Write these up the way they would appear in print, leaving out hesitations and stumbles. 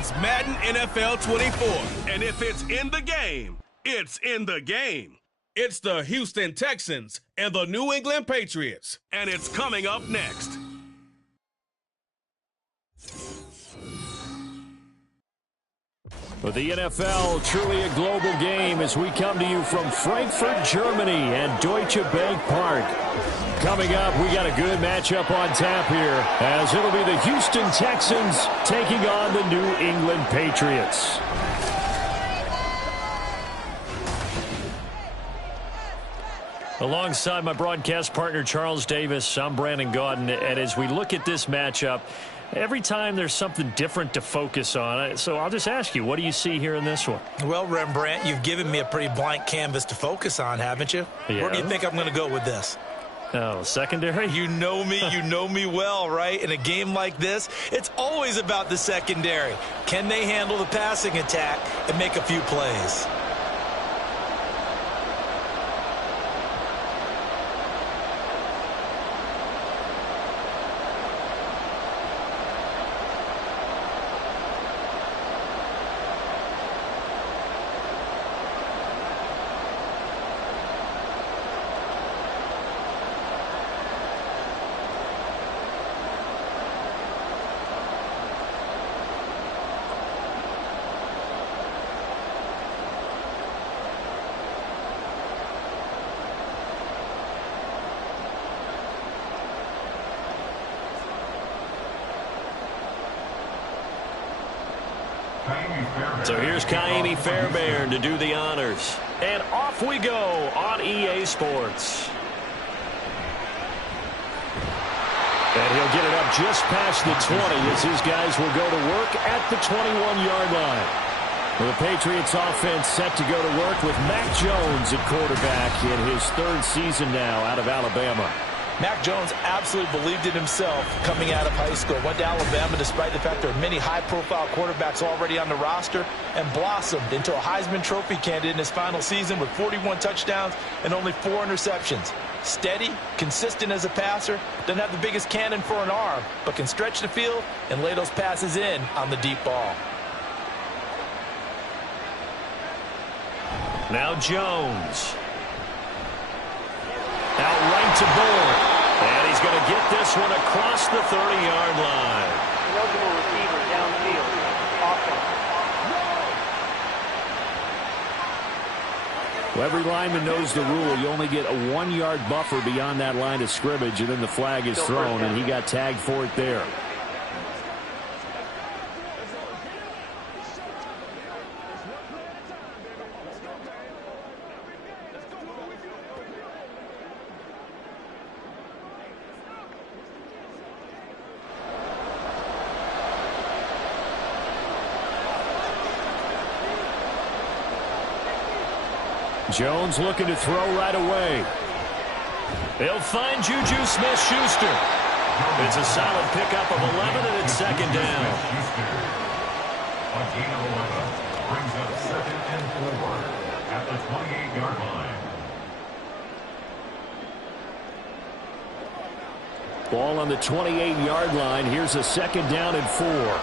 It's Madden NFL 24. And if it's in the game, it's in the game. It's the Houston Texans and the New England Patriots. And it's coming up next. With the NFL, truly a global game as we come to you from Frankfurt, Germany and Deutsche Bank Park. Coming up, we got a good matchup on tap here as it'll be the Houston Texans taking on the New England Patriots. Alongside my broadcast partner, Charles Davis, I'm Brandon Gaudin, and as we look at this matchup, every time there's something different to focus on. So I'll just ask you, what do you see here in this one? Well, Rembrandt, you've given me a pretty blank canvas to focus on, haven't you? Yeah. Where do you think I'm going to go with this? Oh, secondary? You know me well, right? In a game like this, it's always about the secondary. Can they handle the passing attack and make a few plays? So here's Kaimi Fairbairn to do the honors. And off we go on EA Sports. And he'll get it up just past the 20 as his guys will go to work at the 21-yard line. Well, the Patriots offense set to go to work with Mac Jones at quarterback in his third season now out of Alabama. Mac Jones absolutely believed in himself coming out of high school. Went to Alabama despite the fact there are many high-profile quarterbacks already on the roster and blossomed into a Heisman Trophy candidate in his final season with 41 touchdowns and only 4 interceptions. Steady, consistent as a passer, doesn't have the biggest cannon for an arm, but can stretch the field and lay those passes in on the deep ball. Now Jones. Out right to Bull. And he's going to get this one across the 30-yard line. Eligible receiver downfield. Offense. Well, every lineman knows the rule. You only get a 1-yard buffer beyond that line of scrimmage, and then the flag is thrown, and he got tagged for it there. Jones looking to throw right away. They'll find Juju Smith-Schuster. It's a solid pickup of 11, and it's second down. A gain of 11 brings up 2nd and 4 at the 28-yard line. Ball on the 28-yard line. Here's a 2nd down and 4.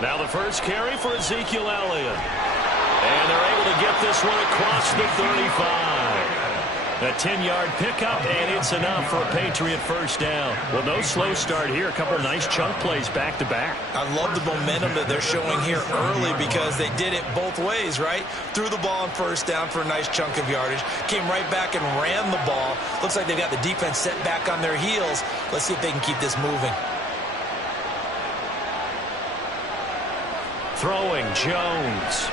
Now the first carry for Ezekiel Elliott. And they're able to get this one across the 35. A 10-yard pickup, and it's enough for a Patriot first down. Well, no slow start here. A couple nice chunk plays back-to-back. I love the momentum that they're showing here early because they did it both ways, right? Threw the ball on first down for a nice chunk of yardage. Came right back and ran the ball. Looks like they've got the defense set back on their heels. Let's see if they can keep this moving. Throwing, Jones.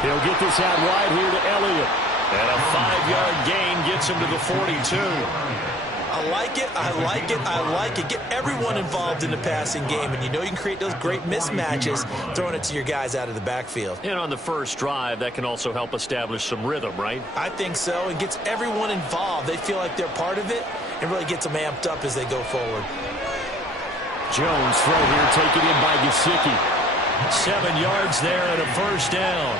He'll get this out wide here to Elliott. And a 5-yard gain gets him to the 42. I like it, I like it, I like it. Get everyone involved in the passing game, and you know you can create those great mismatches throwing it to your guys out of the backfield. And on the first drive, that can also help establish some rhythm, right? I think so. It gets everyone involved. They feel like they're part of it and really gets them amped up as they go forward. Jones throw here, taken in by Gesicki. 7 yards there and a first down.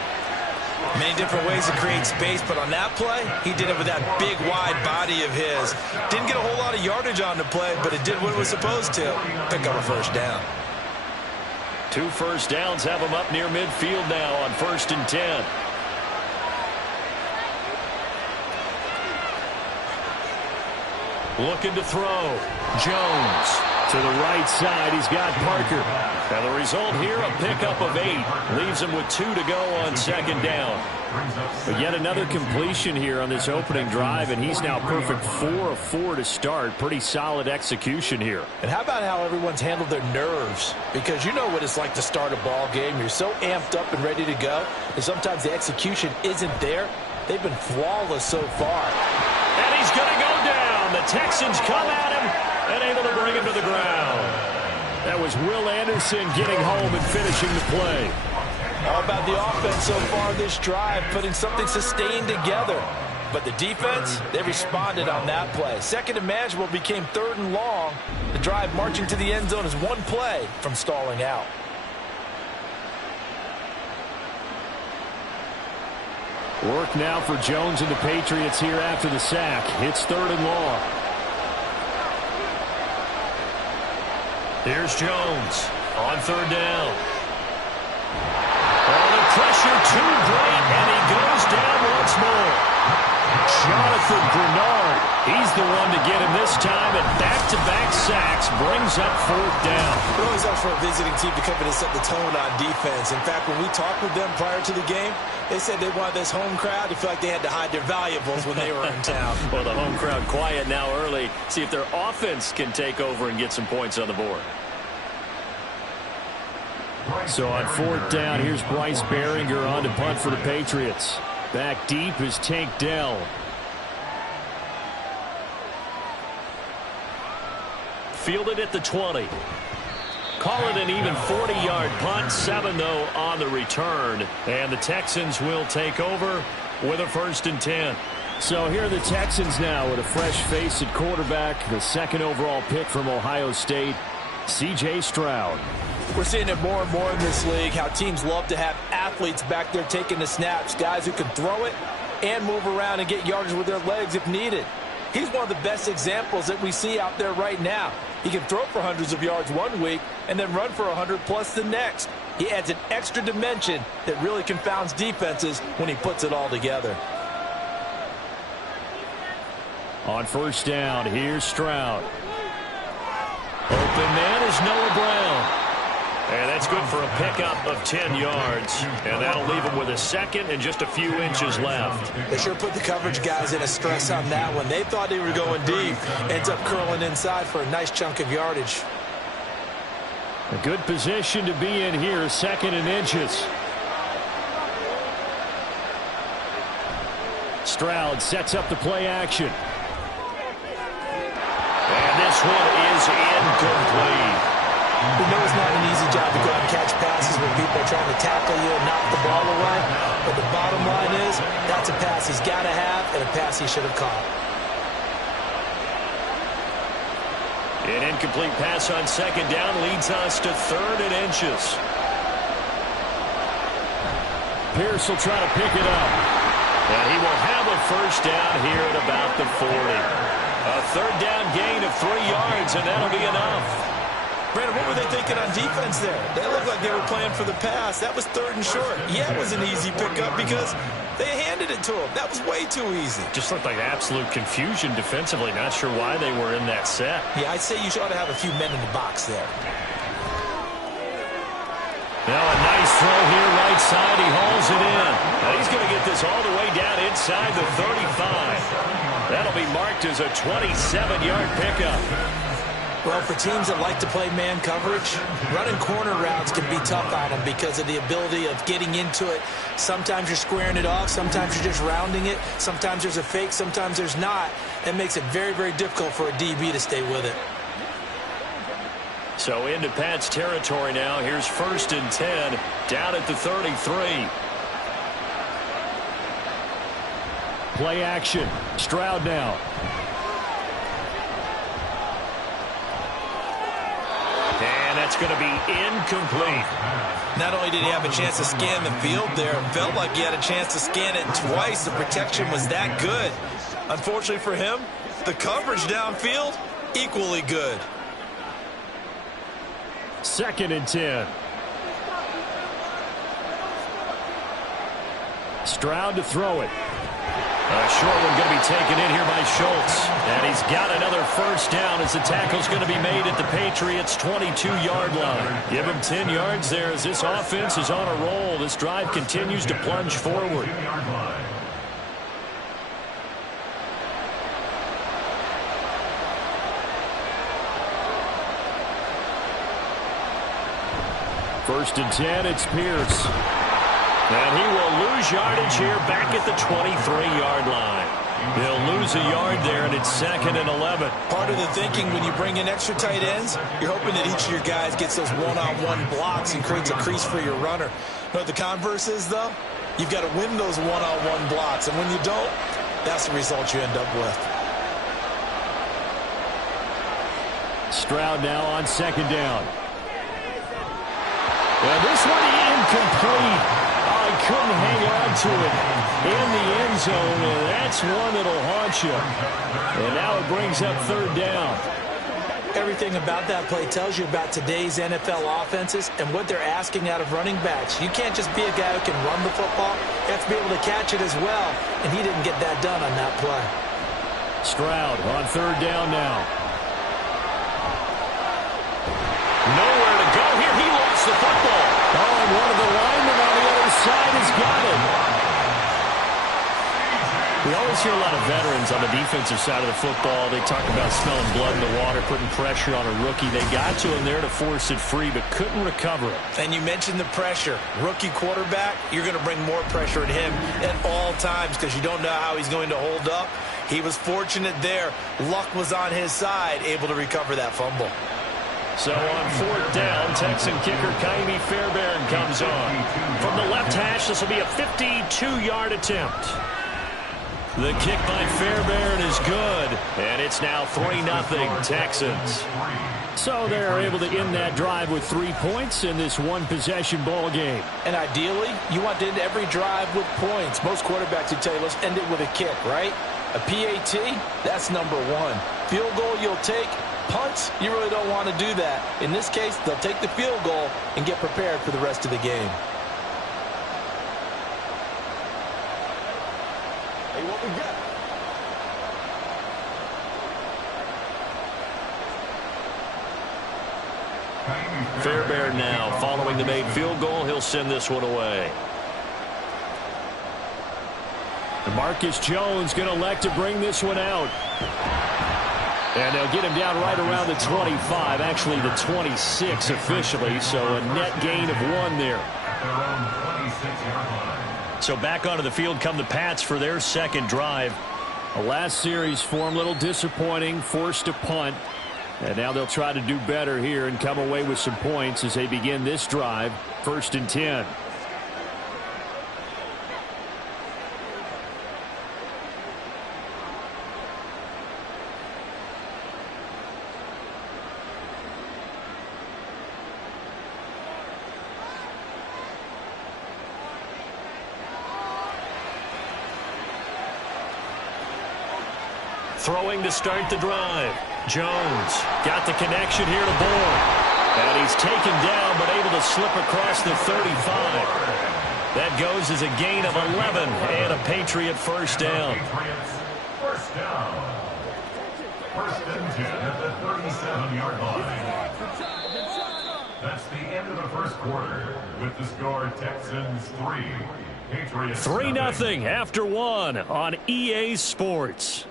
Many different ways to create space, but on that play, he did it with that big, wide body of his. Didn't get a whole lot of yardage on the play, but it did what it was supposed to. Pick up a first down. 2 first downs have him up near midfield now on 1st and 10. Looking to throw. Jones to the right side. He's got Parker. And the result here, a pickup of 8. Leaves him with 2 to go on 2nd down. But yet another completion here on this opening drive, and he's now perfect 4 of 4 to start. Pretty solid execution here. And how about how everyone's handled their nerves? Because you know what it's like to start a ball game. You're so amped up and ready to go, and sometimes the execution isn't there. They've been flawless so far. And he's going to go down. The Texans come at him and able to bring him to the ground. That was Will Anderson getting home and finishing the play. All about the offense so far this drive, putting something sustained together. But the defense, they responded on that play. 2nd and manageable became 3rd and long. The drive marching to the end zone is 1 play from stalling out. Work now for Jones and the Patriots here after the sack. It's 3rd and long. Here's Jones on 3rd down. Oh, the pressure too great, and he goes down once more. Jonathan Bernard, he's the one to get him this time, and back-to-back sacks brings up 4th down. It always helps for a visiting team to come in and set the tone on defense. In fact, when we talked with them prior to the game, they said they wanted this home crowd to feel like they had to hide their valuables when they were in town. Well, the home crowd quiet now early. See if their offense can take over and get some points on the board. So on 4th down, here's Bryce Behringer on to punt for the Patriots. Back deep is Tank Dell. Fielded at the 20. Call it an even 40-yard punt. 7, though, on the return. And the Texans will take over with a 1st and 10. So here are the Texans now with a fresh face at quarterback. The 2nd overall pick from Ohio State, C.J. Stroud. We're seeing it more and more in this league, how teams love to have athletes back there taking the snaps, guys who can throw it and move around and get yardage with their legs if needed. He's one of the best examples that we see out there right now. He can throw for hundreds of yards one week and then run for 100+ the next. He adds an extra dimension that really confounds defenses when he puts it all together. On 1st down, here's Stroud. Open man is Noah Brown. And that's good for a pickup of 10 yards. And that'll leave him with a 2nd and just a few inches left. They sure put the coverage guys in a stress on that one. They thought they were going deep. Ends up curling inside for a nice chunk of yardage. A good position to be in here, 2nd and inches. Stroud sets up the play action. And this one is incomplete. We know it's not an easy job to go out and catch passes when people are trying to tackle you and knock the ball away. But the bottom line is, that's a pass he's got to have and a pass he should have caught. An incomplete pass on 2nd down leads us to 3rd and inches. Pierce will try to pick it up. And he will have a 1st down here at about the 40. A 3rd down gain of 3 yards, and that'll be enough. Brandon, what were they thinking on defense there? They looked like they were playing for the pass. That was 3rd and short. Yeah, it was an easy pickup because they handed it to him. That was way too easy. Just looked like absolute confusion defensively. Not sure why they were in that set. Yeah, I'd say you ought to have a few men in the box there. Now a nice throw here, right side. He hauls it in. Now he's going to get this all the way down inside the 35. That'll be marked as a 27-yard pickup. Well, for teams that like to play man coverage, running corner routes can be tough on them because of the ability of getting into it. Sometimes you're squaring it off. Sometimes you're just rounding it. Sometimes there's a fake. Sometimes there's not. It makes it very, very difficult for a DB to stay with it. So into Pat's territory now. Here's 1st and 10 down at the 33. Play action. Stroud now. that's going to be incomplete. Not only did he have a chance to scan the field there, it felt like he had a chance to scan it twice. The protection was that good. Unfortunately for him, the coverage downfield, equally good. 2nd and 10. Stroud to throw it. A short one going to be taken in here by Schultz. And he's got another first down as the tackle's going to be made at the Patriots' 22-yard line. Give him 10 yards there as this offense is on a roll. This drive continues to plunge forward. First and 10, it's Pierce. And he will lose yardage here back at the 23-yard line. He'll lose a yard there, and it's 2nd and 11. Part of the thinking when you bring in extra tight ends, you're hoping that each of your guys gets those one-on-one blocks and creates a crease for your runner. You know what the converse is, though? You've got to win those one-on-one blocks, and when you don't, that's the result you end up with. Stroud now on 2nd down. And this one incomplete. He couldn't hang on to it in the end zone, and that's one that'll haunt you. And now it brings up 3rd down. Everything about that play tells you about today's NFL offenses and what they're asking out of running backs. You can't just be a guy who can run the football. You have to be able to catch it as well, and he didn't get that done on that play. Stroud on 3rd down now. Nowhere to go here. He lost the football. Oh, and one of the linemen on the other side has got it. We always hear a lot of veterans on the defensive side of the football. They talk about smelling blood in the water, putting pressure on a rookie. They got to him there to force it free, but couldn't recover it. And you mentioned the pressure. Rookie quarterback, you're going to bring more pressure at him at all times because you don't know how he's going to hold up. He was fortunate there. Luck was on his side, able to recover that fumble. So on 4th down, Texan kicker Kaimi Fairbairn comes on. From the left hash, this will be a 52-yard attempt. The kick by Fairbairn is good, and it's now 3-0 Texans. So they're able to end that drive with 3 points in this one-possession ball game. And ideally, you want to end every drive with points. Most quarterbacks would tell you, let's end it with a kick, right? A PAT, that's number 1. Field goal you'll take. Punts, you really don't want to do that. In this case, they'll take the field goal and get prepared for the rest of the game. Hey, what we got? Fairbairn now following the made field goal. He'll send this one away. And Marcus Jones going to elect to bring this one out. And they'll get him down right around the 25, actually the 26 officially, so a net gain of 1 there. So back onto the field come the Pats for their 2nd drive. The last series for them, a little disappointing, forced to punt. And now they'll try to do better here and come away with some points as they begin this drive, 1st and 10. Throwing to start the drive. Jones got the connection here to Bourne. And he's taken down but able to slip across the 35. That goes as a gain of 11 and a Patriot first down. First down. 1st and 10 at the 37-yard line. That's the end of the 1st quarter with the score Texans 3. Patriots 3-0 after 1 on EA Sports.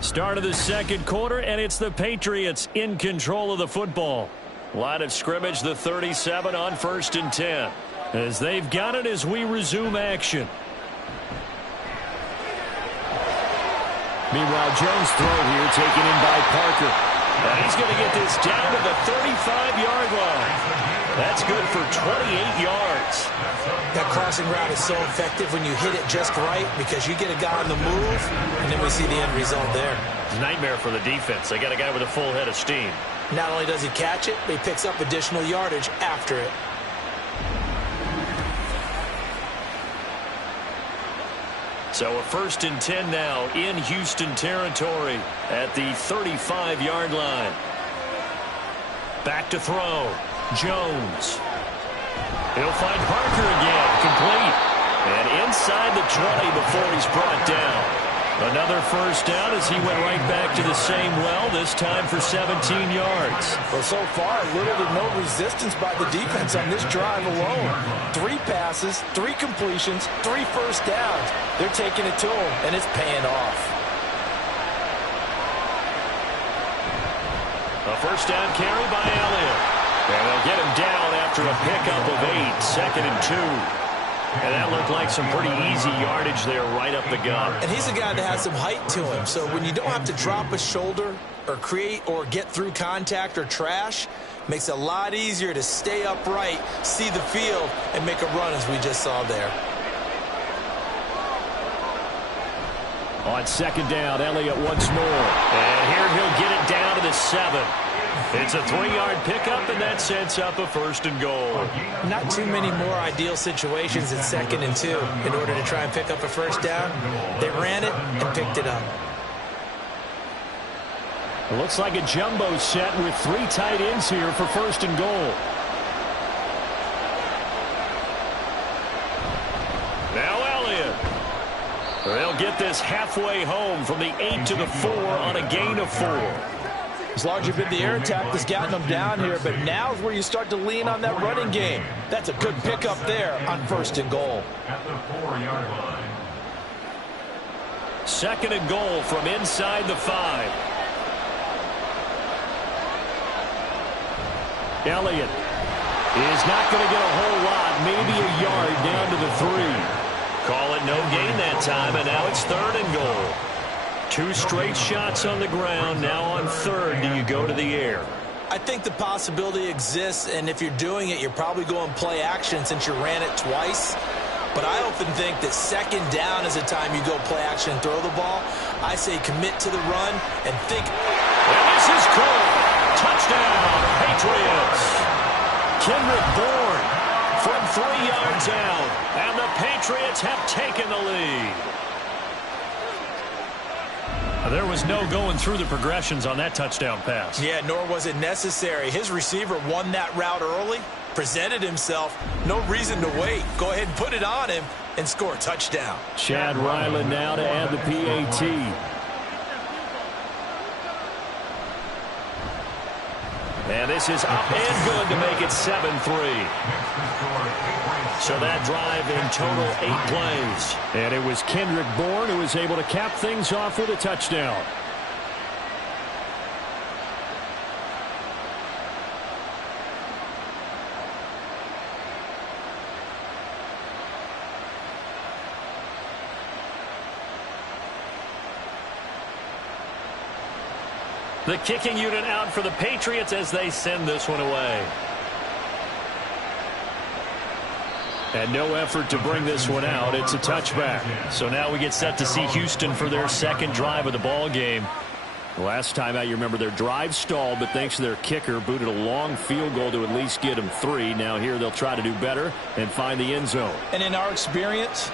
Start of the 2nd quarter, and it's the Patriots in control of the football. Line of scrimmage, the 37 on 1st and 10. As they've got it as we resume action. Meanwhile, Jones' throw here taken in by Parker. And he's going to get this down to the 35-yard line. That's good for 28 yards. That crossing route is so effective when you hit it just right because you get a guy on the move, and then we see the end result there. Nightmare for the defense. They got a guy with a full head of steam. Not only does he catch it, but he picks up additional yardage after it. So a 1st and 10 now in Houston territory at the 35-yard line. Back to throw. Jones. He'll find Parker again. Complete. And inside the 20 before he's brought down. Another 1st down as he went right back to the same well, this time for 17 yards. Well, so far, little to no resistance by the defense on this drive alone. 3 passes, 3 completions, 3 first downs. They're taking it to him, and it's paying off. A 1st down carry by Elliott. And they'll get him down after a pickup of 8, 2nd and 2. And that looked like some pretty easy yardage there right up the gut. And he's a guy that has some height to him. So when you don't have to drop a shoulder or create or get through contact or trash, makes it a lot easier to stay upright, see the field, and make a run as we just saw there. On 2nd down, Elliott once more. And here he'll get it down to the 7. It's a 3-yard pickup, and that sets up a 1st and goal. Not too many more ideal situations at 2nd and 2 in order to try and pick up a 1st down. They ran it and picked it up. It looks like a jumbo set with 3 tight ends here for 1st and goal. Now Elliott. They'll get this halfway home from the 8 to the 4 on a gain of 4. It's largely been the air attack that's gotten them down here, but now is where you start to lean on that running game. That's a good pickup there on 1st and goal. At the 4-yard line. 2nd and goal from inside the 5. Elliott is not going to get a whole lot, maybe a yard down to the 3. Call it no gain that time, and now it's 3rd and goal. 2 straight shots on the ground. Now on 3rd, do you go to the air? I think the possibility exists, and if you're doing it, you're probably going play action since you ran it twice. But I often think that 2nd down is a time you go play action and throw the ball. I say commit to the run and think. And this is caught. Touchdown, Patriots. Kendrick Bourne from 3 yards out, and the Patriots have taken the lead. There was no going through the progressions on that touchdown pass. Yeah, nor was it necessary. His receiver won that route early, presented himself. No reason to wait. Go ahead and put it on him and score a touchdown. Chad Ryland now to add the PAT. And this is up and good to make it 7-3. So that drive in total 8 plays. And it was Kendrick Bourne who was able to cap things off with a touchdown. The kicking unit out for the Patriots as they send this one away. And no effort to bring this one out. It's a touchback. So now we get set to see Houston for their 2nd drive of the ball game. Last time out, you remember their drive stalled, but thanks to their kicker, booted a long field goal to at least get them 3. Now here they'll try to do better and find the end zone. And in our experience,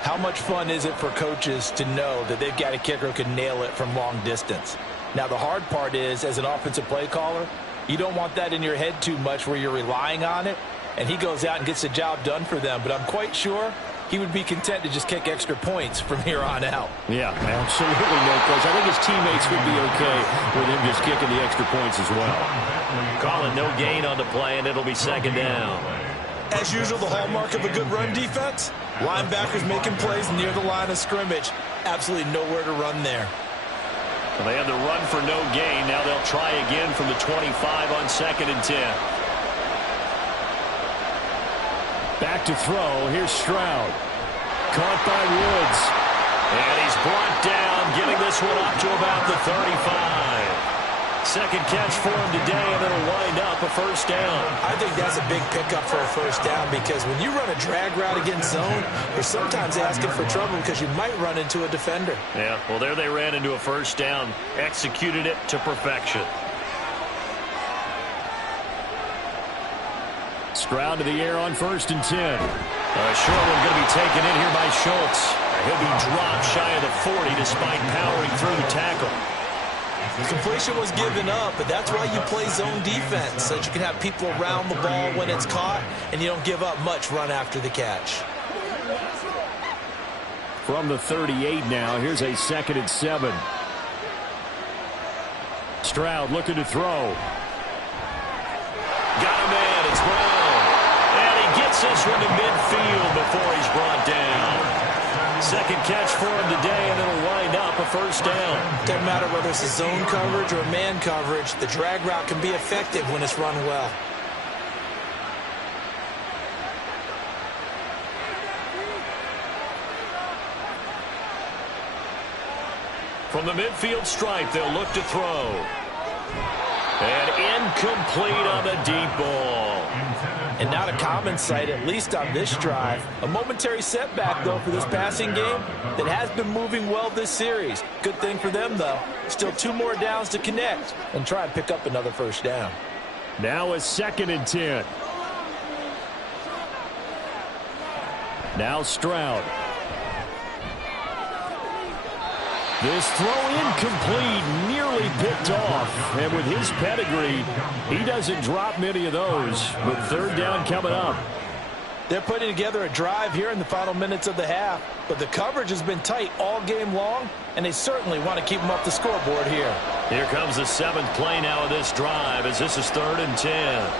how much fun is it for coaches to know that they've got a kicker who can nail it from long distance? Now, the hard part is, as an offensive play caller, you don't want that in your head too much where you're relying on it, and he goes out and gets the job done for them. But I'm quite sure he would be content to just kick extra points from here on out. Yeah, absolutely no question. I think his teammates would be okay with him just kicking the extra points as well. Calling no gain on the play, and it'll be 2nd down. As usual, the hallmark of a good run defense, linebackers making plays near the line of scrimmage. Absolutely nowhere to run there. Well, they had the run for no gain. Now they'll try again from the 25 on 2nd and 10. Back to throw. Here's Stroud. Caught by Woods. And he's brought down, getting this one up to about the 35. Second catch for him today, and it'll wind up a first down. I think that's a big pickup for a first down because when you run a drag route against zone, you're sometimes asking for trouble because you might run into a defender. Yeah, well, there they ran into a first down. Executed it to perfection. Stroud to the air on 1st and 10. A short one going to be taken in here by Schultz. He'll be dropped shy of the 40 despite powering through the tackle. Completion was given up, but that's why you play zone defense, so that you can have people around the ball when it's caught, and you don't give up much run after the catch. From the 38 now, here's a 2nd and 7. Stroud looking to throw. Got him in, it's Brown. And he gets this one to midfield before he's brought down. Second catch for him today, and it'll wind up a first down. Doesn't matter whether it's a zone coverage or man coverage, the drag route can be effective when it's run well. From the midfield stripe, they'll look to throw. And incomplete on the deep ball. And not a common sight, at least on this drive. A momentary setback, though, for this passing game that has been moving well this series. Good thing for them, though. Still 2 more downs to connect and try and pick up another first down. Now a 2nd and 10. Now Stroud. This throw incomplete, nearly picked off. And with his pedigree, he doesn't drop many of those. But 3rd down coming up. They're putting together a drive here in the final minutes of the half. But the coverage has been tight all game long, and they certainly want to keep them up the scoreboard here. Here comes the 7th play now of this drive as this is 3rd and 10.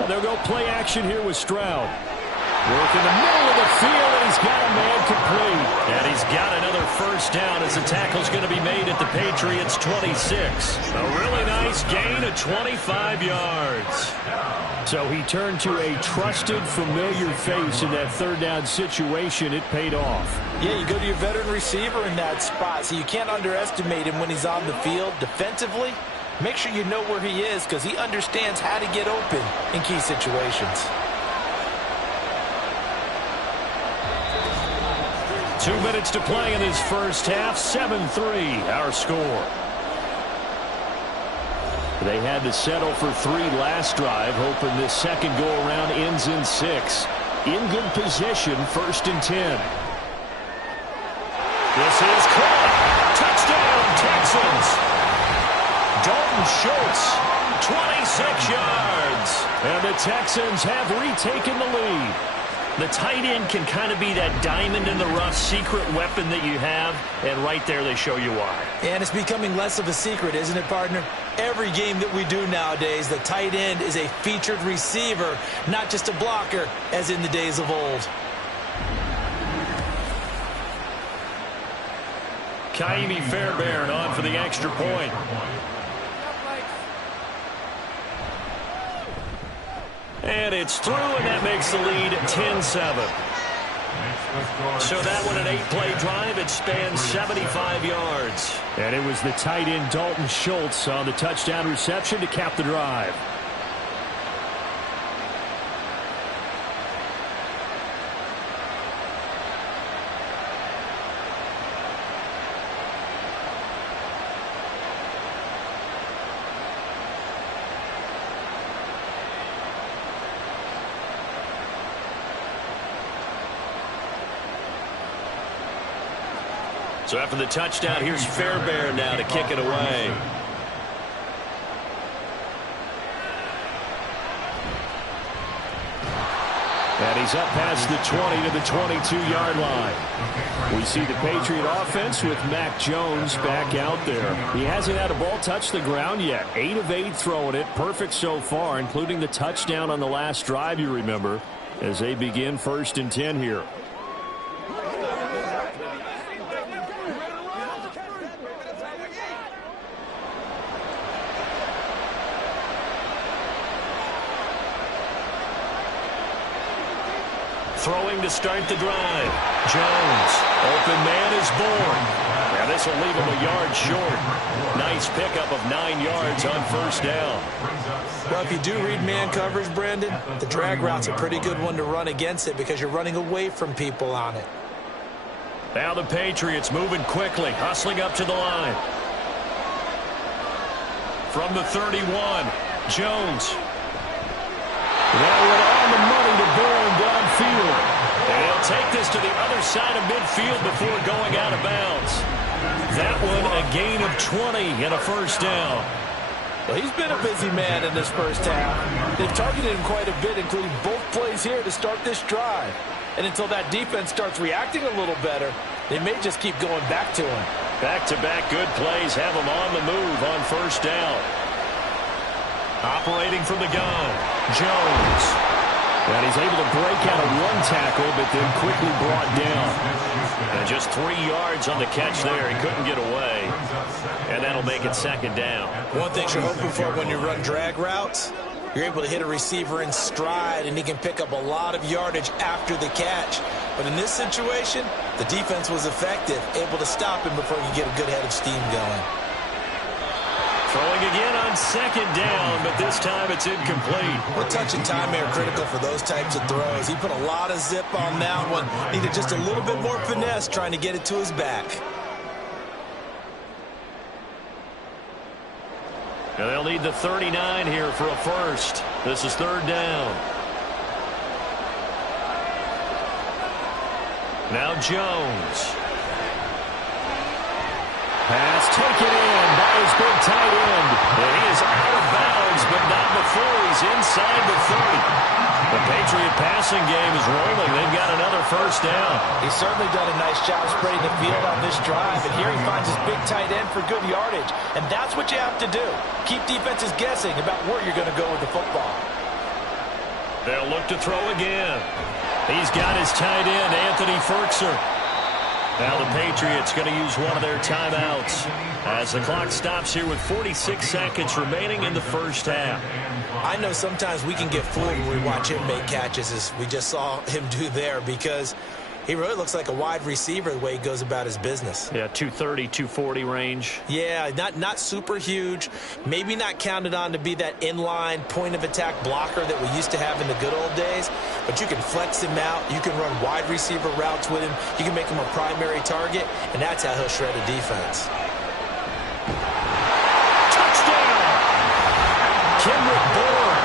Well, they'll go play action here with Stroud. Work in the middle of the field, and he's got a man complete. And he's got another first down as the tackle's going to be made at the Patriots' 26. A really nice gain of 25 yards. So he turned to a trusted, familiar face in that 3rd down situation. It paid off. Yeah, you go to your veteran receiver in that spot, so you can't underestimate him when he's on the field defensively. Make sure you know where he is because he understands how to get open in key situations. 2 minutes to play in this first half. 7-3 our score. They had to settle for 3 last drive, hoping this second go-around ends in 6. In good position, 1st and 10. This is caught. Touchdown, Texans. Dalton Schultz, 26 yards. And the Texans have retaken the lead. The tight end can kind of be that diamond in the rough secret weapon that you have, and right there they show you why. And it's becoming less of a secret, isn't it, partner? Every game that we do nowadays, the tight end is a featured receiver, not just a blocker, as in the days of old. Kaimi Fairbairn on for the extra point. And it's through, and that makes the lead 10-7. So that one, an 8-play drive. It spans 75 yards. And it was the tight end Dalton Schultz on the touchdown reception to cap the drive. So after the touchdown, here's Fairbairn now to kick it away. And he's up past the 20 to the 22-yard line. We see the Patriot offense with Mac Jones back out there. He hasn't had a ball touch the ground yet. 8 of 8 throwing it. Perfect so far, including the touchdown on the last drive, you remember, as they begin 1st and 10 here. Throwing to start the drive. Jones. Open man is born. And And this will leave him a yard short. Nice pickup of 9 yards on first down. Well, if you do read man coverage, Brandon, the drag route's a pretty good one to run against it because you're running away from people on it. Now the Patriots moving quickly, hustling up to the line. From the 31, Jones. That one on the money to Bourne downfield. And he'll take this to the other side of midfield before going out of bounds. That one a gain of 20 and a first down. Well, he's been a busy man in this first half. They've targeted him quite a bit, including both plays here to start this drive. And until that defense starts reacting a little better, they may just keep going back to him. Back-to-back good plays have him on the move on first down. Operating from the gun, Jones. And he's able to break out of one tackle, but then quickly brought down. And just 3 yards on the catch there. He couldn't get away. And that'll make it second down. One thing you're hoping for when you run drag routes, you're able to hit a receiver in stride, and he can pick up a lot of yardage after the catch. But in this situation, the defense was effective, able to stop him before he could get a good head of steam going. Throwing again on second down, but this time it's incomplete. Well, touch and time are critical for those types of throws. He put a lot of zip on that one. Needed just a little bit more finesse trying to get it to his back. And they'll need the 39 here for a first. This is third down. Now Jones. Pass taken in by his big tight end. And he is out of bounds, but not before he's inside the 30. The Patriot passing game is rolling. They've got another first down. He's certainly done a nice job spreading the field on this drive. And here he finds his big tight end for good yardage. And that's what you have to do. Keep defenses guessing about where you're going to go with the football. They'll look to throw again. He's got his tight end, Anthony Ferkser. Now the Patriots going to use one of their timeouts as the clock stops here with 46 seconds remaining in the first half. I know sometimes we can get fooled when we watch him make catches, as we just saw him do there, because he really looks like a wide receiver the way he goes about his business. Yeah, 230, 240 range. Yeah, not super huge. Maybe not counted on to be that inline point-of-attack blocker that we used to have in the good old days. But you can flex him out. You can run wide receiver routes with him. You can make him a primary target, and that's how he'll shred a defense. Touchdown! Kendrick Bourne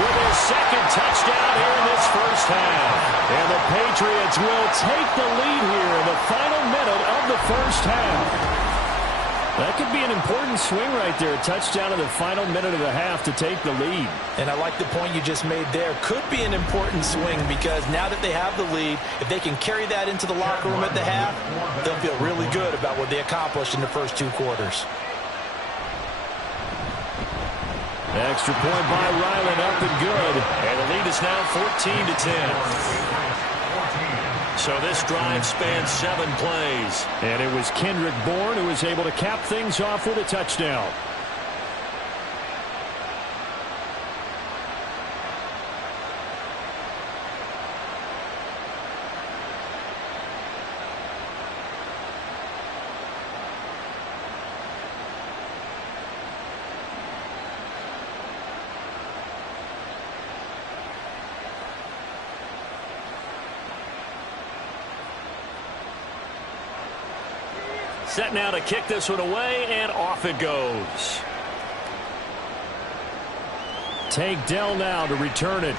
with his second touchdown here in this first half. And the Patriots will take the lead here in the final minute of the first half. That could be an important swing right there. A touchdown in the final minute of the half to take the lead. And I like the point you just made there. Could be an important swing because now that they have the lead, if they can carry that into the locker room at the half, they'll feel really good about what they accomplished in the first 2 quarters. Extra point by Ryland, up and good. And the lead is now 14-10. So this drive spans 7 plays. And it was Kendrick Bourne who was able to cap things off with a touchdown. Set now to kick this one away, and off it goes. Tank Dell now to return it.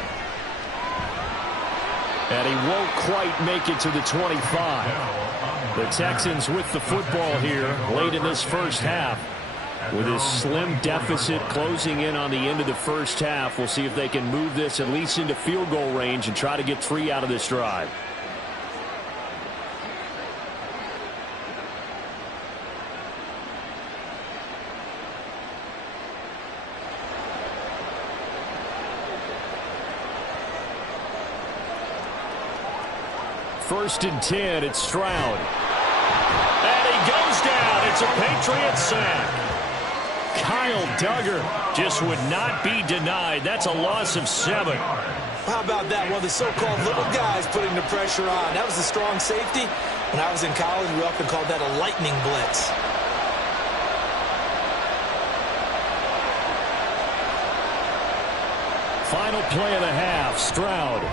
And he won't quite make it to the 25. The Texans with the football here late in this first half. With his slim deficit closing in on the end of the first half, we'll see if they can move this at least into field goal range and try to get 3 out of this drive. First and 10, it's Stroud. And he goes down. It's a Patriot sack. Kyle Duggar just would not be denied. That's a loss of 7. How about that? One of the so-called little guys putting the pressure on. That was the strong safety. When I was in college, we often called that a lightning blitz. Final play of the half, Stroud.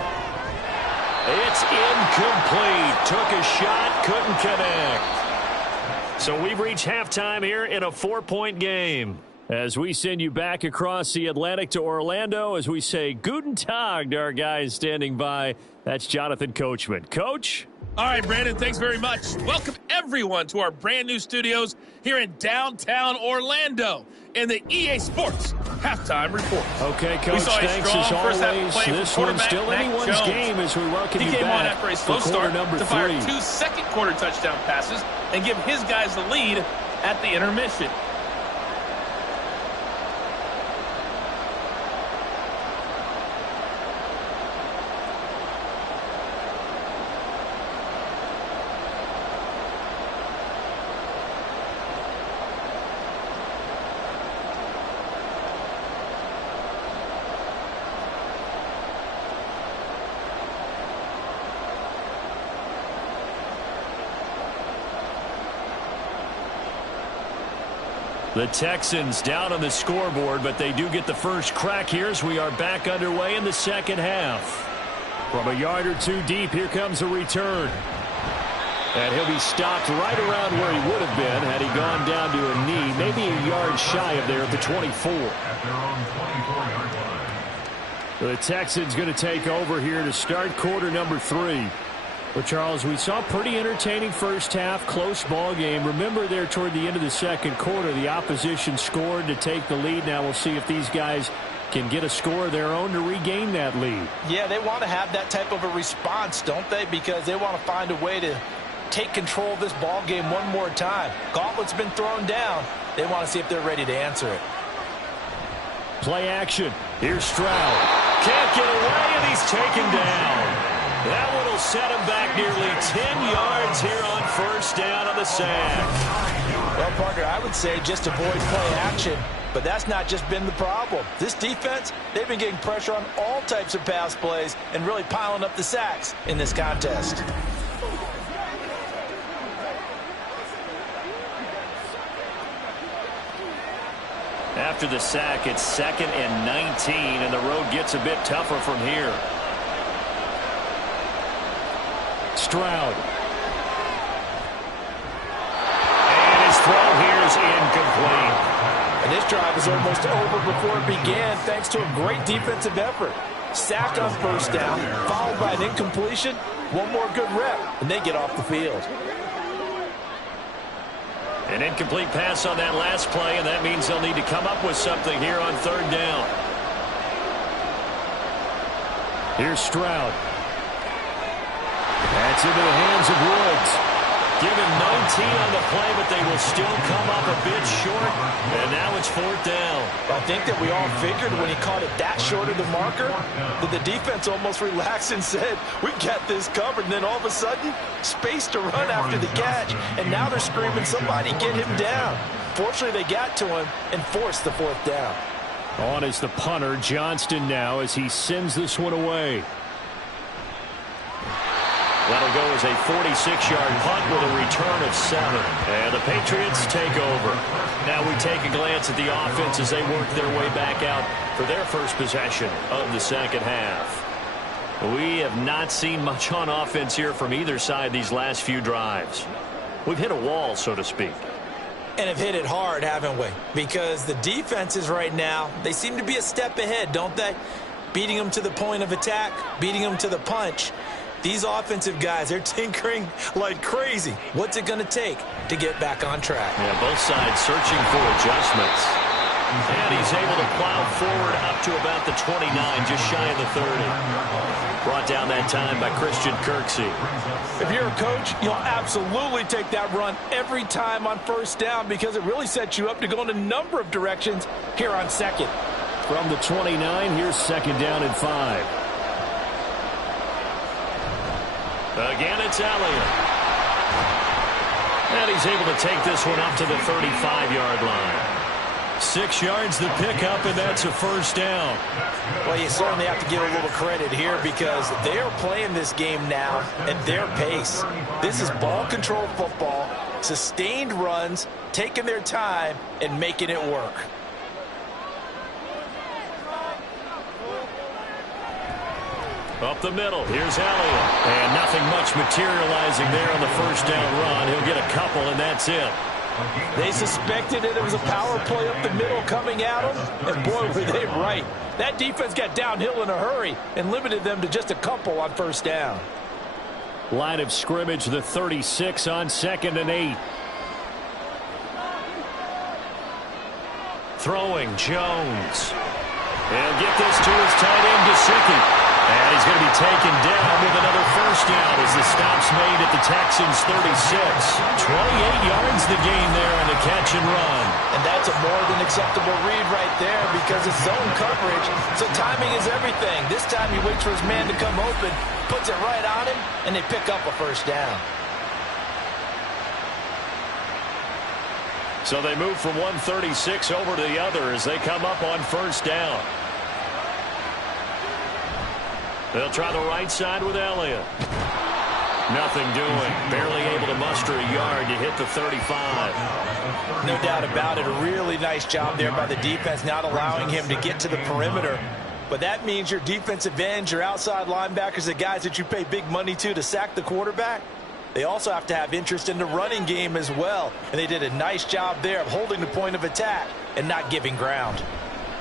It's incomplete. Took a shot, couldn't connect. So we've reached halftime here in a 4-point game. As we send you back across the Atlantic to Orlando, as we say Guten Tag to our guys standing by. That's Jonathan Coachman. Coach? All right, Brandon, thanks very much. Welcome, everyone, to our brand-new studios here in downtown Orlando in the EA Sports Halftime Report. Okay, Coach, thanks as always. This one's still anyone's game as we welcome you back. He came on after a slow start to fire 2 second-quarter touchdown passes and give his guys the lead at the intermission. The Texans down on the scoreboard, but they do get the first crack here as we are back underway in the second half. From a yard or two deep, here comes a return. And he'll be stopped right around where he would have been had he gone down to a knee, maybe a yard shy of there at the 24. At their own 24-yard line. The Texans going to take over here to start quarter number 3. Well, Charles, we saw a pretty entertaining first half, close ball game. Remember there toward the end of the second quarter, the opposition scored to take the lead. Now we'll see if these guys can get a score of their own to regain that lead. Yeah, they want to have that type of a response, don't they? Because they want to find a way to take control of this ball game one more time. Gauntlet's been thrown down. They want to see if they're ready to answer it. Play action. Here's Stroud. Can't get away, and he's taken down. That one will set him back nearly 10 yards here on first down on the sack. Well, Parker, I would say just avoid play action, but that's not just been the problem. This defense, they've been getting pressure on all types of pass plays and really piling up the sacks in this contest. After the sack, it's 2nd and 19, and the road gets a bit tougher from here. Stroud. And his throw here is incomplete. And this drive was almost over before it began thanks to a great defensive effort. Sack on first down, followed by an incompletion. One more good rep, and they get off the field. An incomplete pass on that last play, and that means they'll need to come up with something here on third down. Here's Stroud. That's into the hands of Woods. Give him 19 on the play, but they will still come up a bit short, and now it's 4th down. I think that we all figured when he caught it that short of the marker that the defense almost relaxed and said, we got this covered, and then all of a sudden, space to run after the catch, and now they're screaming, somebody get him down. Fortunately, they got to him and forced the 4th down. On is the punter, Johnston now, as he sends this one away. That'll go as a 46-yard punt with a return of 7. And the Patriots take over. Now we take a glance at the offense as they work their way back out for their first possession of the second half. We have not seen much on offense here from either side these last few drives. We've hit a wall, so to speak. And have hit it hard, haven't we? Because the defenses right now, they seem to be a step ahead, don't they? Beating them to the point of attack, beating them to the punch. These offensive guys, they're tinkering like crazy. What's it going to take to get back on track? Yeah, both sides searching for adjustments. And he's able to plow forward up to about the 29, just shy of the 30. Brought down that time by Christian Kirksey. If you're a coach, you'll absolutely take that run every time on first down because it really sets you up to go in a number of directions here on second. From the 29, here's 2nd down and 5. Again, it's Elliott. And he's able to take this one up to the 35-yard line. 6 yards the pickup, and that's a first down. Well, you certainly have to give a little credit here because they are playing this game now at their pace. This is ball control football, sustained runs, taking their time, and making it work. Up the middle, here's Elliott. And nothing much materializing there on the first down run. He'll get a couple, and that's it. They suspected it was a power play up the middle coming at them, and boy, were they right. That defense got downhill in a hurry and limited them to just a couple on first down. Line of scrimmage, the 36 on 2nd and 8. Throwing, Jones. He'll get this to his tight end, Gesicki. And he's going to be taken down with another first down as the stop's made at the Texans' 36. 28 yards the gain there on the catch and run. And that's a more than acceptable read right there because it's zone coverage, so timing is everything. This time he waits for his man to come open, puts it right on him, and they pick up a first down. So they move from 136 over to the other as they come up on first down. They'll try the right side with Elliott. Nothing doing. Barely able to muster a yard to hit the 35. No doubt about it. A really nice job there by the defense, not allowing him to get to the perimeter. But that means your defensive ends, your outside linebackers, the guys that you pay big money to sack the quarterback, they also have to have interest in the running game as well. And they did a nice job there of holding the point of attack and not giving ground.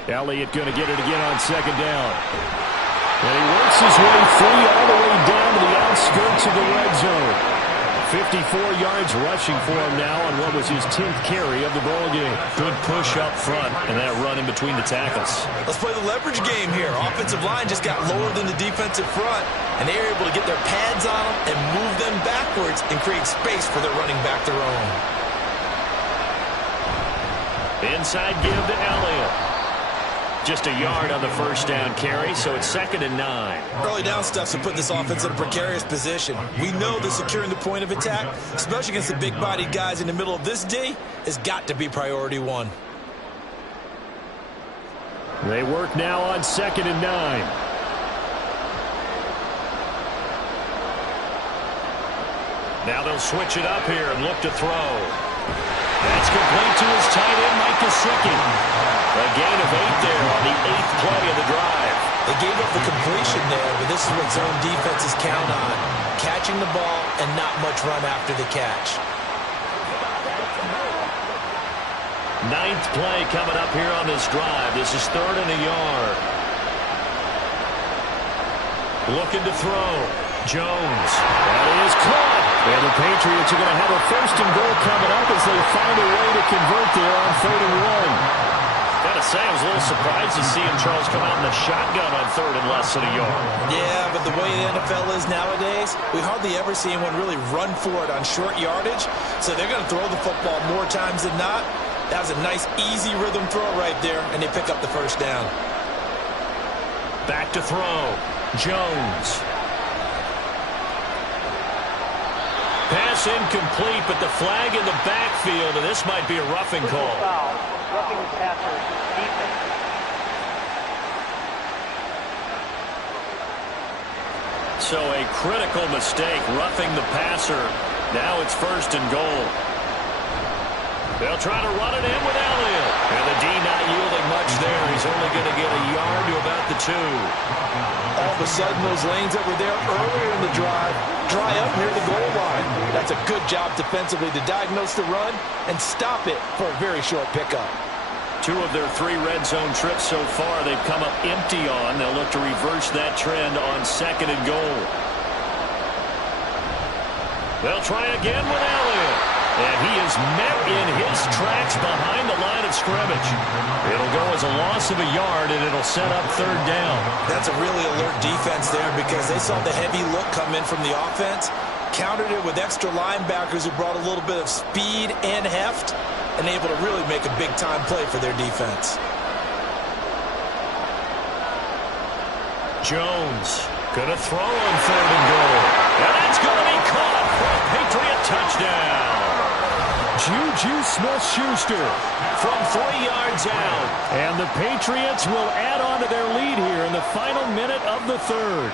Elliott going to get it again on second down. And he works his way free all the way down to the outskirts of the red zone. 54 yards rushing for him now on what was his 10th carry of the ball game. Good push up front and that run in between the tackles. Let's play the leverage game here. Offensive line just got lower than the defensive front, and they were able to get their pads on them and move them backwards and create space for their running back their own. Inside give to Elliott. Just a yard on the first down carry, so it's 2nd and 9. Early down stuff to put this offense in a precarious position. We know that securing the point of attack, especially against the big-bodied guys in the middle of this D, has got to be priority one. They work now on 2nd and 9. Now they'll switch it up here and look to throw. That's complete to his tight end, Mike Gesicki. A gain of 8 there on the 8th play of the drive. They gave up the completion there, but this is what zone defenses count on. Catching the ball and not much run after the catch. 9th play coming up here on this drive. This is 3rd and a yard. Looking to throw. Jones. That is caught. And the Patriots are going to have a 1st and goal coming up as they find a way to convert there on 3rd and 1. Gotta say, I was a little surprised to see him, Charles, come out in the shotgun on 3rd and less than a yard. Yeah, but the way the NFL is nowadays, we hardly ever see anyone really run for it on short yardage. So they're going to throw the football more times than not. That was a nice, easy rhythm throw right there, and they pick up the first down. Back to throw. Jones. Pass incomplete, but the flag in the backfield, and this might be a roughing call. Foul, roughing the passer, defense. So a critical mistake, roughing the passer. Now it's 1st and goal. They'll try to run it in with Elliott. And the D not yielding much there. He's only going to get a yard to about the 2. All of a sudden, those lanes that were there earlier in the drive dry up near the goal line. That's a good job defensively to diagnose the run and stop it for a very short pickup. 2 of their 3 red zone trips so far they've come up empty on. They'll look to reverse that trend on 2nd and goal. They'll try again with Elliott. And he is met in his tracks behind the line of scrimmage. It'll go as a loss of a yard, and it'll set up 3rd down. That's a really alert defense there because they saw the heavy look come in from the offense, countered it with extra linebackers who brought a little bit of speed and heft, and able to really make a big-time play for their defense. Jones going to throw on 3rd and goal. And that's going to be caught for a Patriot touchdown. Juju Smith-Schuster from 3 yards out. And the Patriots will add on to their lead here in the final minute of the third.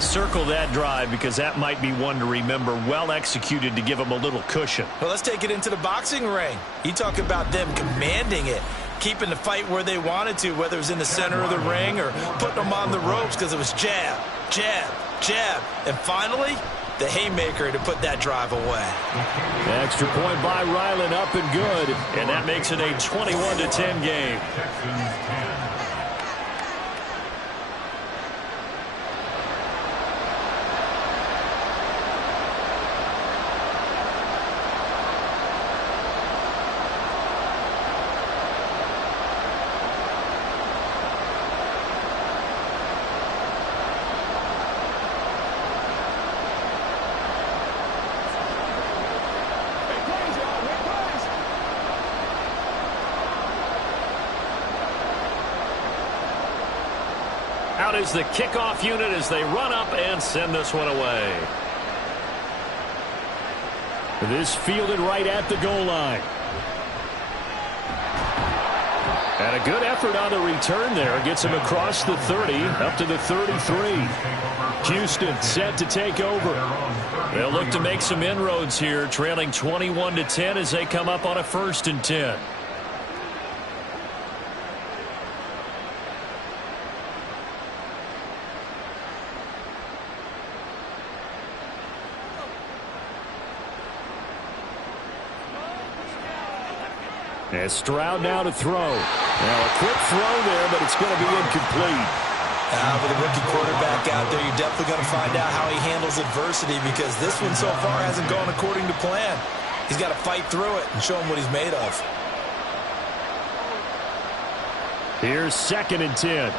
Circle that drive because that might be one to remember. Well executed to give them a little cushion. Well, let's take it into the boxing ring. You talk about them commanding it, keeping the fight where they wanted to, whether it was in the center of the ring or putting them on the ropes because it was jab, jab, jab. And finally, the haymaker to put that drive away. Extra point by Ryland, up and good. And that makes it a 21-10 game. Out is the kickoff unit as they run up and send this one away. This fielded right at the goal line. And a good effort on the return there. Gets him across the 30, up to the 33. Houston set to take over. They'll look to make some inroads here, trailing 21-10 as they come up on a 1st and 10. And Stroud now to throw. Now a quick throw there, but it's going to be incomplete. With a rookie quarterback out there, you're definitely going to find out how he handles adversity because this one so far hasn't gone according to plan. He's got to fight through it and show him what he's made of. Here's 2nd and 10.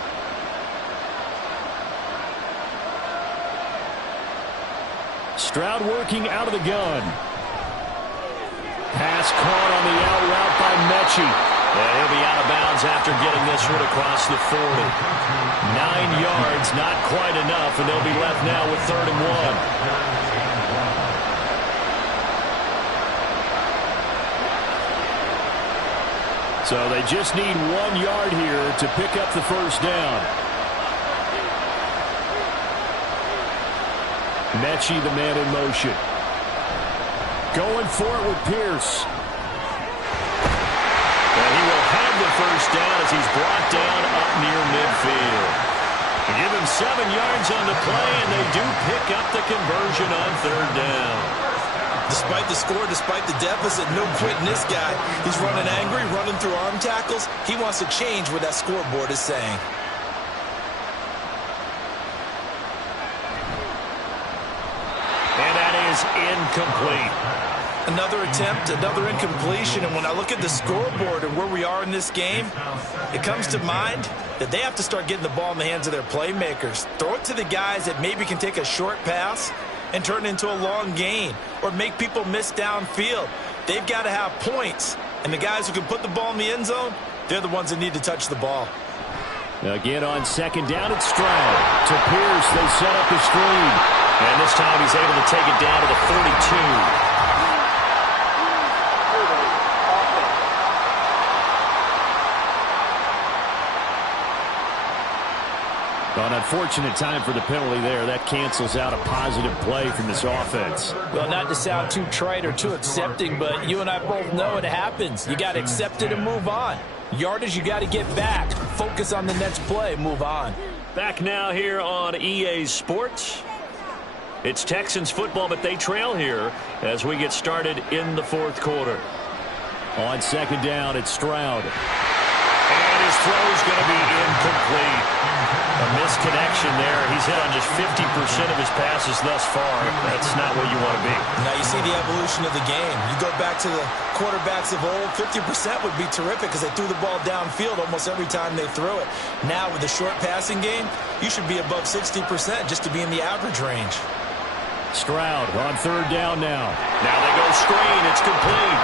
Stroud working out of the gun. Pass caught on the out route by Mechie. And he'll be out of bounds after getting this one across the 40. 9 yards, not quite enough, and they'll be left now with 3rd and 1. So they just need 1 yard here to pick up the 1st down. Mechie, the man in motion. Going for it with Pierce. And he will have the 1st down as he's brought down up near midfield. They give him 7 yards on the play, and they do pick up the conversion on 3rd down. Despite the score, despite the deficit, no quitting this guy. He's running angry, running through arm tackles. He wants to change what that scoreboard is saying. And that is incomplete. Another attempt, another incompletion, and when I look at the scoreboard and where we are in this game, it comes to mind that they have to start getting the ball in the hands of their playmakers. Throw it to the guys that maybe can take a short pass and turn it into a long gain or make people miss downfield. They've got to have points, and the guys who can put the ball in the end zone, they're the ones that need to touch the ball. Again on 2nd down, it's Stroud. To Pierce, they set up the screen. And this time he's able to take it down to the 42. An unfortunate time for the penalty there. That cancels out a positive play from this offense. Well, not to sound too trite or too accepting, but you and I both know it happens. You got to accept it and move on. Yardage, you got to get back. Focus on the next play. Move on. Back now here on EA Sports. It's Texans football, but they trail here as we get started in the 4th quarter. On 2nd down, it's Stroud. And his throw is going to be incomplete. A misconnection there. He's hit on just 50% of his passes thus far. That's not where you want to be. Now you see the evolution of the game. You go back to the quarterbacks of old, 50% would be terrific because they threw the ball downfield almost every time they threw it. Now with the short passing game, you should be above 60% just to be in the average range. Stroud on 3rd down now. Now they go screen. It's complete.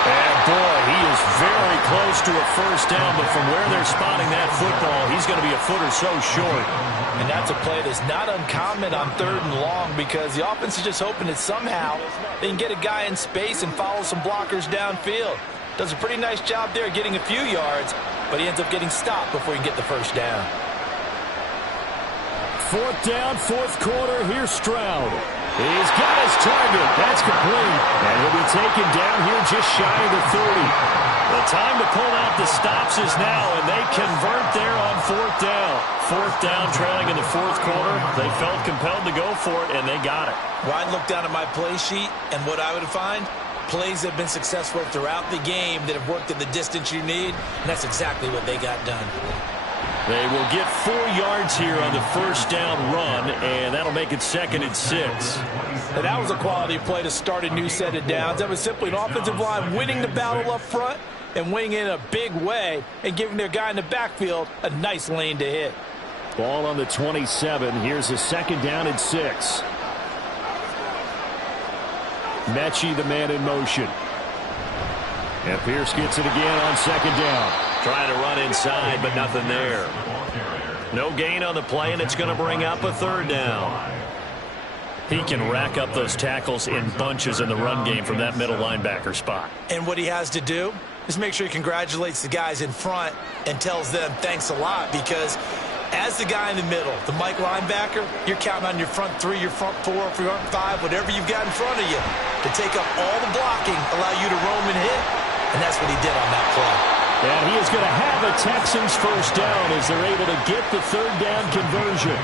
And boy, he is very close to a first down, but from where they're spotting that football, he's going to be a foot or so short. And that's a play that's not uncommon on 3rd and long because the offense is just hoping that somehow they can get a guy in space and follow some blockers downfield. Does a pretty nice job there getting a few yards, but he ends up getting stopped before he can get the first down. 4th down, 4th quarter. Here's Stroud. He's got his target. That's complete. And he'll be taken down here just shy of the 30. The time to pull out the stops is now, and they convert there on 4th down. 4th down, trailing in the 4th quarter. They felt compelled to go for it, and they got it. Well, I'd look down at my play sheet, and what I would find, plays that have been successful throughout the game that have worked at the distance you need, and that's exactly what they got done. They will get 4 yards here on the first down run, and that'll make it 2nd and 6. And that was a quality play to start a new set of downs. That was simply an offensive line winning the battle up front and winning in a big way and giving their guy in the backfield a nice lane to hit. Ball on the 27. Here's a 2nd down and 6. Mechie, the man in motion. And Pierce gets it again on 2nd down. Trying to run inside, but nothing there. No gain on the play, and it's going to bring up a 3rd down. He can rack up those tackles in bunches in the run game from that middle linebacker spot. And what he has to do is make sure he congratulates the guys in front and tells them thanks a lot, because as the guy in the middle, the Mike linebacker, you're counting on your front 3, your front 4, your front 5, whatever you've got in front of you to take up all the blocking, allow you to roam and hit. And that's what he did on that play. And he is going to have a Texans first down as they're able to get the 3rd down conversion.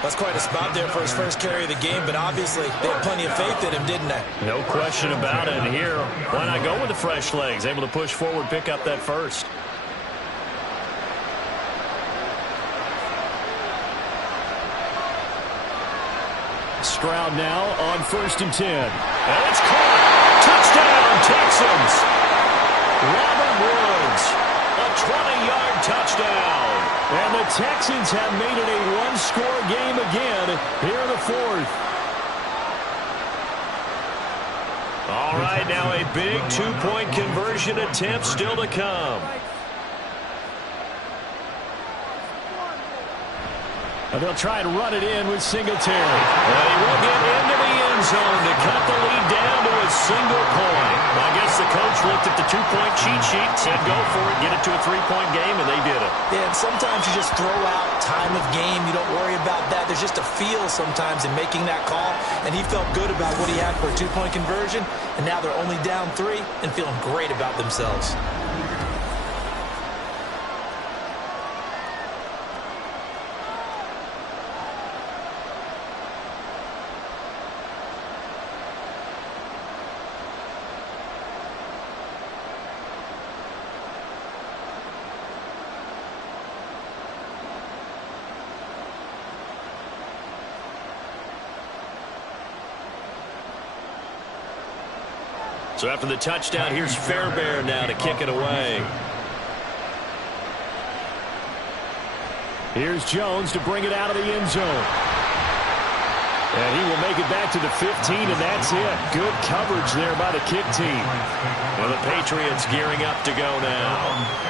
That's quite a spot there for his first carry of the game, but obviously they had plenty of faith in him, didn't they? No question about it. And here, why not go with the fresh legs? Able to push forward, pick up that first. Stroud now on 1st and 10. And it's caught. Touchdown, Texans. Robert Woods, a 20-yard touchdown. And the Texans have made it a one-score game again here in the 4th. All right, now a big 2-point conversion attempt still to come. And they'll try to run it in with Singletary. And he will get into the end zone to cut the lead down to a single point. I guess the coach looked at the 2-point cheat sheet, said go for it, get it to a 3-point game, and they did it. Yeah, and sometimes you just throw out time of game. You don't worry about that. There's just a feel sometimes in making that call, and he felt good about what he had for a 2-point conversion, and now they're only down 3 and feeling great about themselves. So after the touchdown, here's Fairbairn now to kick it away. Here's Jones to bring it out of the end zone. And he will make it back to the 15, and that's it. Good coverage there by the kick team. And the Patriots gearing up to go now.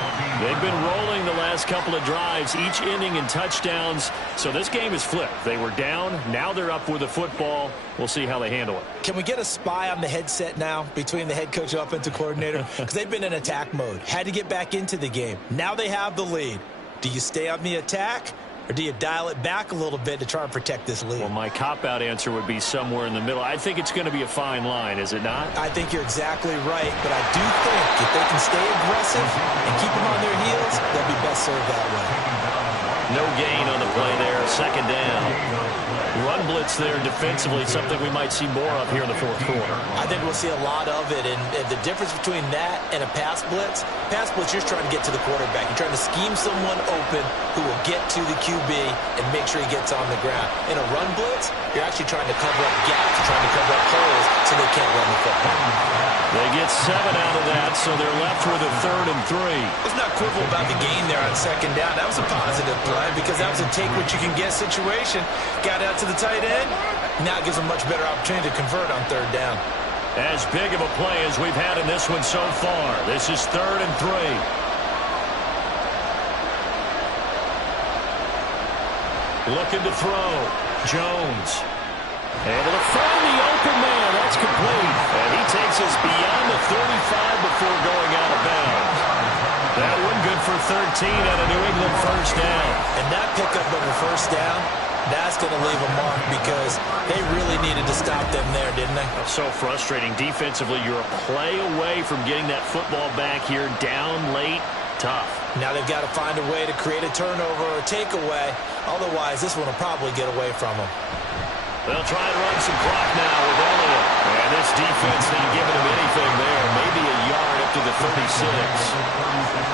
They've been rolling the last couple of drives, each ending in touchdowns. So this game is flipped. They were down. Now they're up with the football. We'll see how they handle it. Can we get a spy on the headset now between the head coach and offensive coordinator? Because they've been in attack mode. Had to get back into the game. Now they have the lead. Do you stay on the attack, or do you dial it back a little bit to try and protect this lead? Well, my cop-out answer would be somewhere in the middle. I think it's going to be a fine line, is it not? I think you're exactly right, but I do think if they can stay aggressive and keep them on their heels, they'll be best served that way. No gain on the play there. 2nd down. Run blitz there defensively, something we might see more of here in the 4th quarter. I think we'll see a lot of it, and the difference between that and a pass blitz, you're just trying to get to the quarterback. You're trying to scheme someone open who will get to the QB and make sure he gets on the ground. In a run blitz, you're actually trying to cover up gaps. You're trying to cover up holes so they can't run the football. They get 7 out of that, so they're left with a 3rd and 3. Let's not quibble about the gain there on 2nd down. That was a positive play because that was a take-what-you-can-get situation. Got out to the tight end. Now it gives them a much better opportunity to convert on 3rd down. As big of a play as we've had in this one so far. This is 3rd and 3. Looking to throw. Jones. Able to find the open man. That's complete. And he takes us beyond the 35 before going out of bounds. That one good for 13 and a New England first down. And that pickup of a first down, that's going to leave a mark because they really needed to stop them there, didn't they? So frustrating. Defensively, you're a play away from getting that football back here down late. Tough. Now they've got to find a way to create a turnover or a takeaway. Otherwise, this one will probably get away from them. They'll try and run some clock now with Elliott. And this defense not giving him anything there. Maybe a yard up to the 36.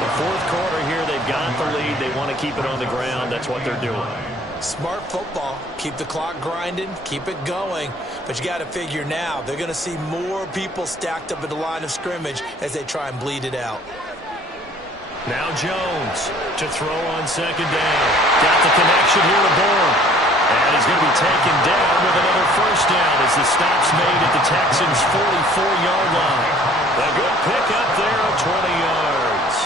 The fourth quarter here, they've got the lead. They want to keep it on the ground. That's what they're doing. Smart football. Keep the clock grinding. Keep it going. But you got to figure now, they're going to see more people stacked up at the line of scrimmage as they try and bleed it out. Now Jones to throw on second down. Got the connection here to Bourne. And he's going to be taken down with another first down as the stop's made at the Texans' 44-yard line. A good pickup there of 20 yards.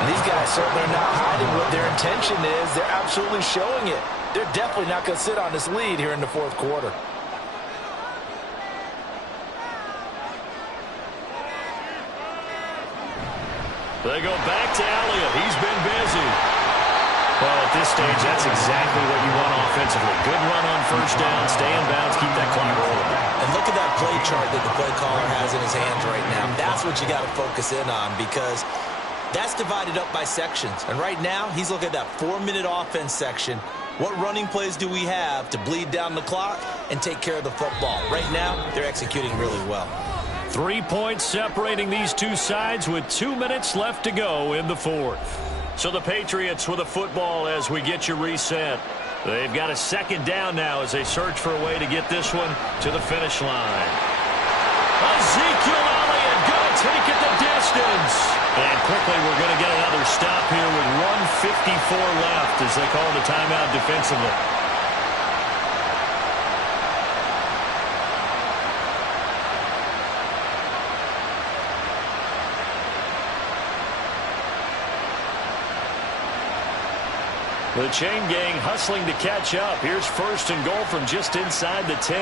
And these guys certainly are not hiding what their intention is. They're absolutely showing it. They're definitely not going to sit on this lead here in the fourth quarter. They go back to Elliott. He's been busy. Well, at this stage, that's exactly what you want offensively. Good run on first down, stay in bounds, keep that clock rolling. And look at that play chart that the play caller has in his hands right now. That's what you got to focus in on because that's divided up by sections. And right now, he's looking at that 4-minute offense section. What running plays do we have to bleed down the clock and take care of the football? Right now, they're executing really well. 3 points separating these two sides with 2 minutes left to go in the fourth. So the Patriots with a football as we get you reset. They've got a second down now as they search for a way to get this one to the finish line. Ezekiel Elliott going to take it the distance. And quickly we're going to get another stop here with 1:54 left as they call the timeout defensively. The chain gang hustling to catch up. Here's 1st and goal from just inside the 10.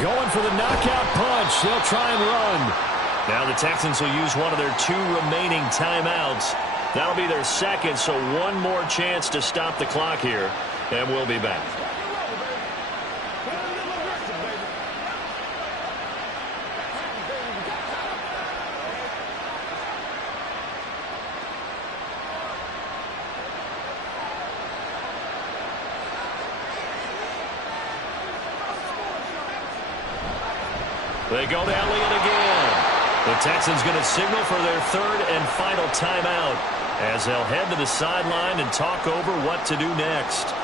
Going for the knockout punch. They'll try and run. Now the Texans will use one of their 2 remaining timeouts. That'll be their second, so one more chance to stop the clock here, and we'll be back. They go to Elliott again. The Texans going to signal for their 3rd and final timeout as they'll head to the sideline and talk over what to do next.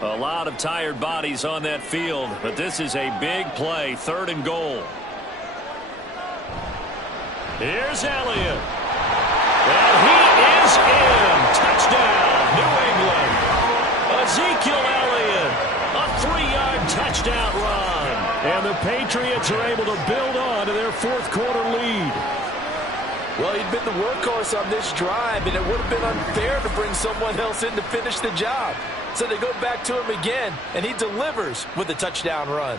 A lot of tired bodies on that field, but this is a big play, 3rd and goal. Here's Elliott. And he is in. Touchdown, New England. Ezekiel Elliott, a 3-yard touchdown run. And the Patriots are able to build on to their fourth quarter lead. Well, he'd been the workhorse on this drive, and it would have been unfair to bring someone else in to finish the job. So they go back to him again, and he delivers with a touchdown run.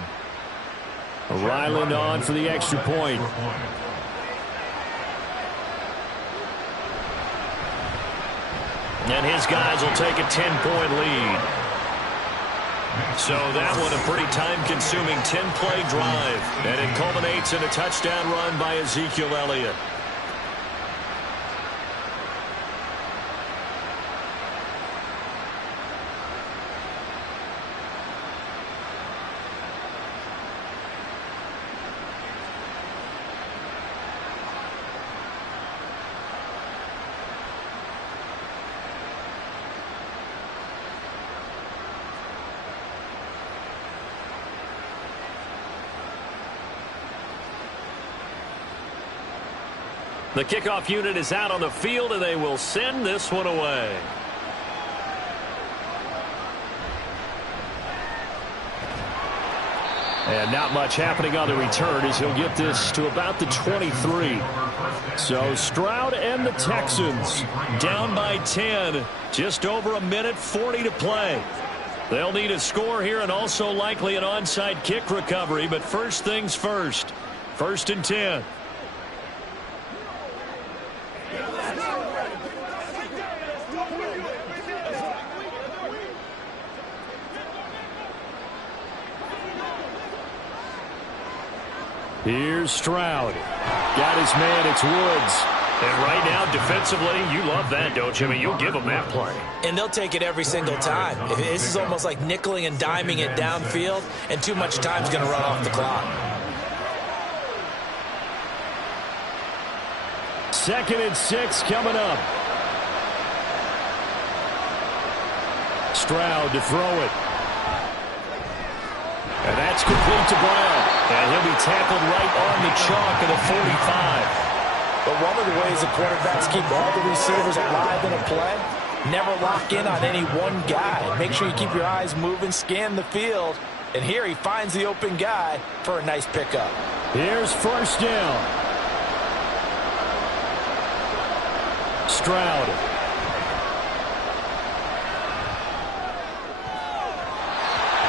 Ryland on for the extra point. And his guys will take a 10-point lead. So that one a pretty time-consuming 10-play drive. And it culminates in a touchdown run by Ezekiel Elliott. The kickoff unit is out on the field, and they will send this one away. And not much happening on the return as he'll get this to about the 23. So Stroud and the Texans down by 10. Just over a minute, 40 to play. They'll need a score here and also likely an onside kick recovery. But first things first. 1st and 10. Here's Stroud. Got his man, it's Woods. And right now, defensively, you love that, don't you? I mean, you'll give them that play. And they'll take it every single time. This is almost like nickeling and diming it downfield, and too much time's going to run off the clock. 2nd and 6 coming up. Stroud to throw it. And that's complete to Brown. And he'll be tackled right on the chalk of the 45. But one of the ways the quarterbacks keep all the receivers alive in a play, never lock in on any one guy. Make sure you keep your eyes moving, scan the field. And here he finds the open guy for a nice pickup. Here's 1st down. Stroud.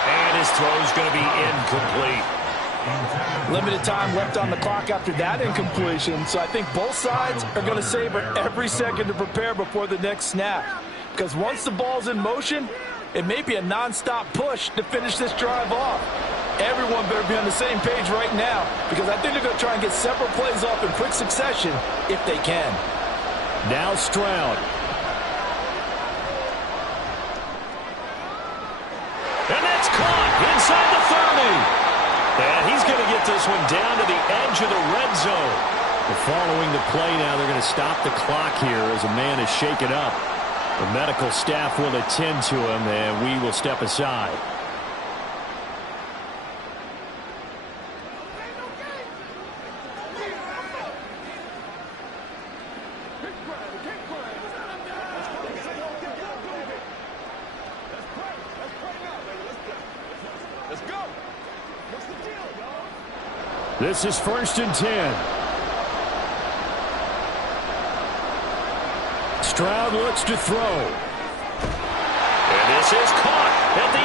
And his throw's going to be incomplete. Limited time left on the clock after that incompletion, so I think both sides are going to savor every second to prepare before the next snap. Because once the ball's in motion, it may be a non-stop push to finish this drive off. Everyone better be on the same page right now, because I think they're going to try and get several plays off in quick succession if they can. Now Stroud. And that's caught inside the 30. And he's going to get this one down to the edge of the red zone. Following the play now, they're going to stop the clock here as a man is shaken up. The medical staff will attend to him, and we will step aside. This is 1st and 10. Stroud looks to throw. And this is caught at the 8.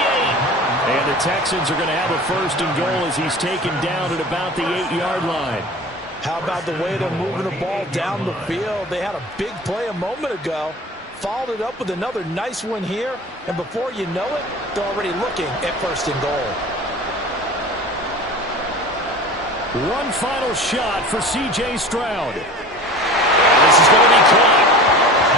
And the Texans are going to have a 1st and goal as he's taken down at about the 8-yard line. How about the way they're moving the ball down the field? They had a big play a moment ago. Followed it up with another nice one here. And before you know it, they're already looking at 1st and goal. One final shot for C.J. Stroud. And this is going to be caught.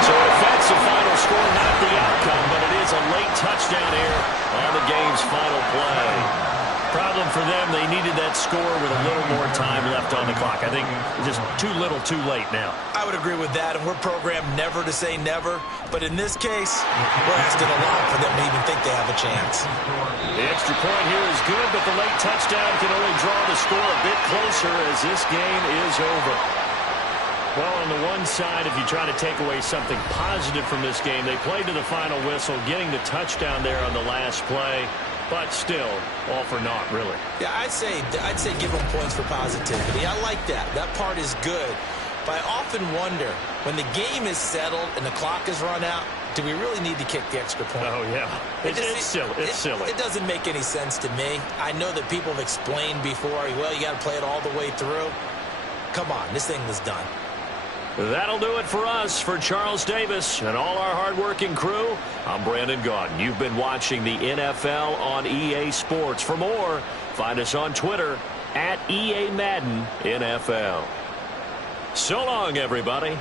So if that's the final score, not the outcome, but it is a late touchdown here on the game's final play. Problem for them, they needed that score with a little more time left on the clock. I think just too little, too late now. I would agree with that, and we're programmed never to say never. But in this case, we're asking a lot for them to even think they have a chance. The extra point here is good, but the late touchdown can only draw the score a bit closer as this game is over. Well, on the one side, if you try to take away something positive from this game, they played to the final whistle, getting the touchdown there on the last play. But still, all for naught, really. Yeah, I'd say give them points for positivity. I like that. That part is good. But I often wonder, when the game is settled and the clock is run out, do we really need to kick the extra point? Oh, yeah. It's silly. It's silly. It doesn't make any sense to me. I know that people have explained before, well, you got to play it all the way through. Come on, this thing was done. That'll do it for us. For Charles Davis and all our hardworking crew, I'm Brandon Gaudin. You've been watching the NFL on EA Sports. For more, find us on Twitter @EA Madden NFL. So long, everybody.